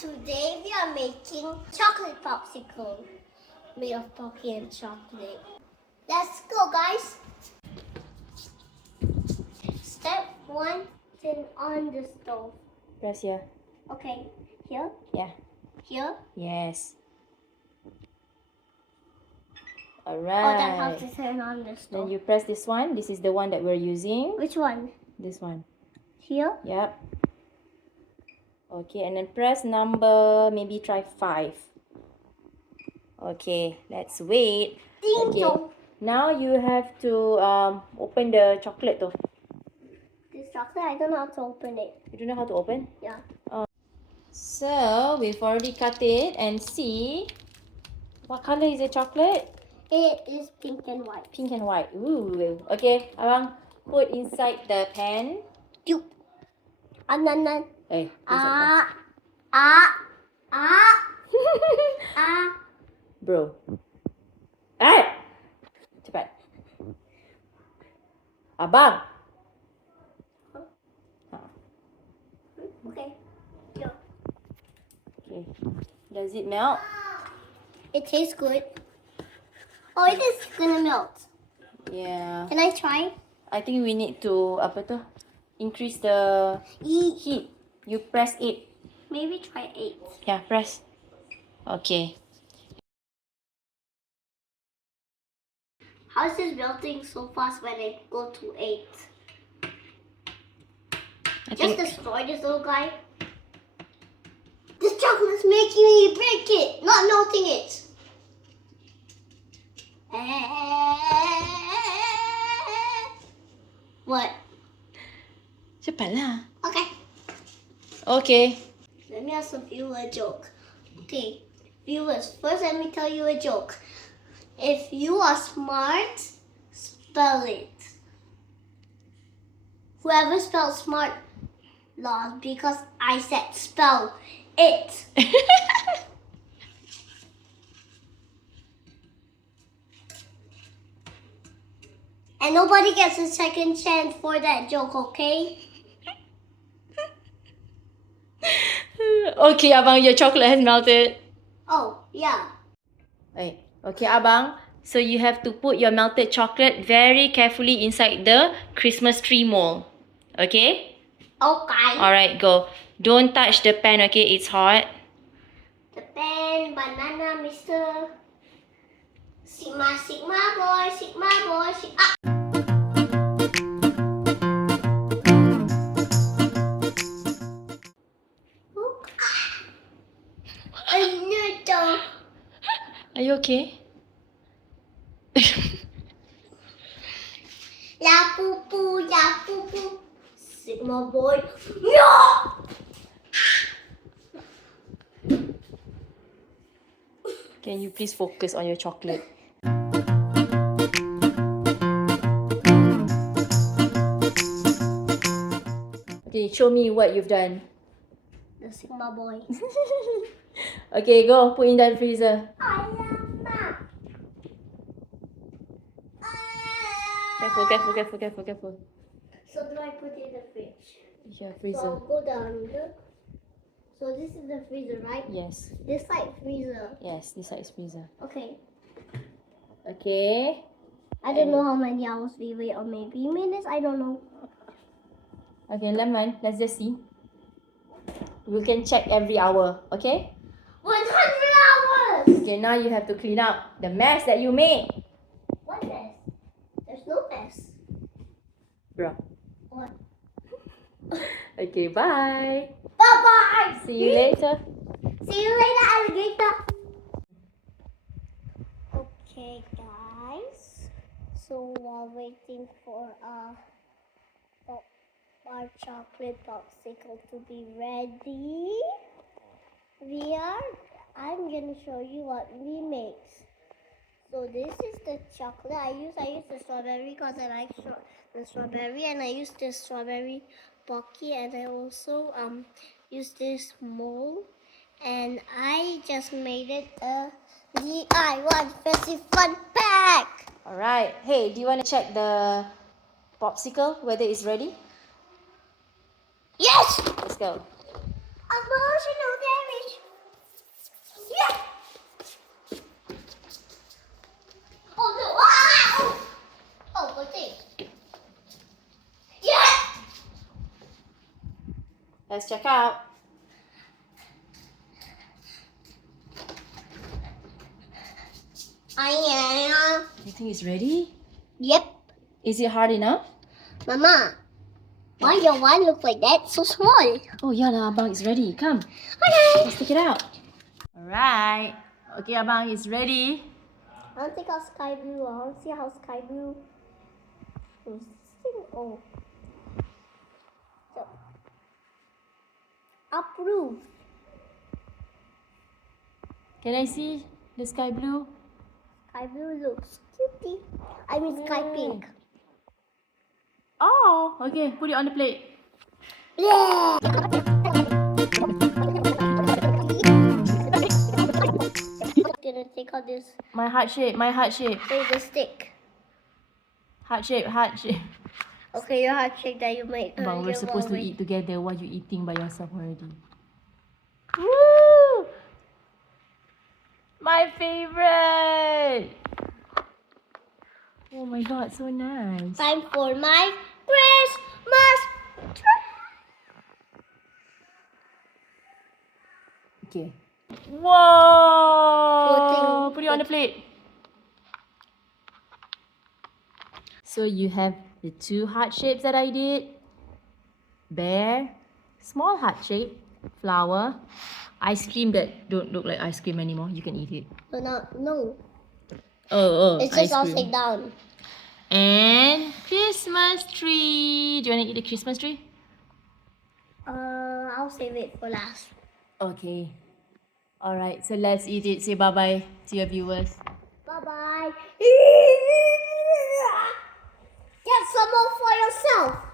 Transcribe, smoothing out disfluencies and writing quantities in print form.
today we are making chocolate popsicle made of Pocky and chocolate. Let's go, guys. Step 1, turn on the stove. Press here. Okay, here? Yeah. Here? Yes. Oh, Alright. that helps to turn on the stove. Then you press this one. This is the one that we're using. Which one? This one. Here? Yep. Okay, and then press number, maybe try 5. Okay, let's wait. Ding Okay. dong. Now you have to open the chocolate though. This chocolate, I don't know how to open it. You don't know how to open? Yeah. So, we've already cut it and see. What color is the chocolate? It is pink and white. Pink and white. Ooh. Okay, Abang, put inside the pan. Doop. Nan. Eh, Ah. Bro. Eh! Cepat. Abang. Okay. Go. Okay. Does it melt? It tastes good. Oh, it is gonna melt. Yeah. Can I try? I think we need to increase the heat. You press 8. Maybe try 8. Yeah, press. Okay. How is this melting so fast when I go to 8? Just destroy this little guy. This chocolate's making me break it, not melting it. What? Cepatlah. Okay. Okay. Let me ask you a joke. Okay, viewers, first let me tell you a joke. If you are smart, spell it. Whoever spelled smart lost because I said spell it. And nobody gets a second chance for that joke, okay? Okay, Abang, your chocolate has melted. Oh, yeah. Okay, Abang. So you have to put your melted chocolate very carefully inside the Christmas tree mold. Okay? Okay. Alright, go. Don't touch the pan, okay? It's hot. The pen, banana, Mr. Sigma, Sigma boy, Sigma boy, Sigma. Are you okay? La poo poo, la poo poo. Sigma boy. No! Can you please focus on your chocolate? Okay, show me what you've done. The Sigma boy. Okay, go. Put in the freezer. Careful. So do I put it in the fridge? Yeah, So freezer. I'll go down. Look. So this is the freezer, right? Yes. This side freezer. Yes, this side is freezer. Okay. Okay. I don't know how many hours we wait, or maybe minutes. I don't know. Okay, Lemon, let's just see. We can check every hour, okay? 100 hours! Okay, now you have to clean up the mess that you made. What mess? There's no mess. Bro. What? Okay, bye. Bye-bye! See you later. See you later, alligator. Okay, guys. So while waiting for our chocolate popsicle to be ready, I'm gonna show you what we made. So this is the chocolate I use the strawberry because I like the strawberry, and I use the strawberry Pocky, and I also use this mold, and I just made it a DIY Festive Fun Pack. Alright. Hey, do you want to check the popsicle, whether it's ready? Yes! Let's go. Emotional damage. Let's check out. You think it's ready? Yep. Is it hard enough? Mama, why your one look like that? So small. Oh yeah lah, Abang is ready. Come. Okay. Let's take it out. Alright. Okay, Abang is ready. I want to take out sky blue. I want to see how sky blue will sing. Oh. So, approved. Can I see the sky blue? Sky blue looks cutie. I mean sky pink. Oh, okay. Put it on the plate. Yeah. Gonna take out this. My heart shape. My heart shape. Wait, the stick. Heart shape. Heart shape. Okay, your heart shape that you made. Abang, we're earlier supposed to while eat together. Why you eating by yourself already? Woo! My favorite. Oh my god, so nice. Time for my Christmas tree. Okay. Whoa! Put it on the plate. So you have the two heart shapes that I did. Bear, small heart shape, flower, ice cream that don't look like ice cream anymore. You can eat it. No. Oh, It's just ice cream. upside down. And Christmas tree. Do you want to eat the Christmas tree? I'll save it for last. Okay. Alright, so let's eat it. Say bye-bye to your viewers. Bye-bye. Get some more for yourself.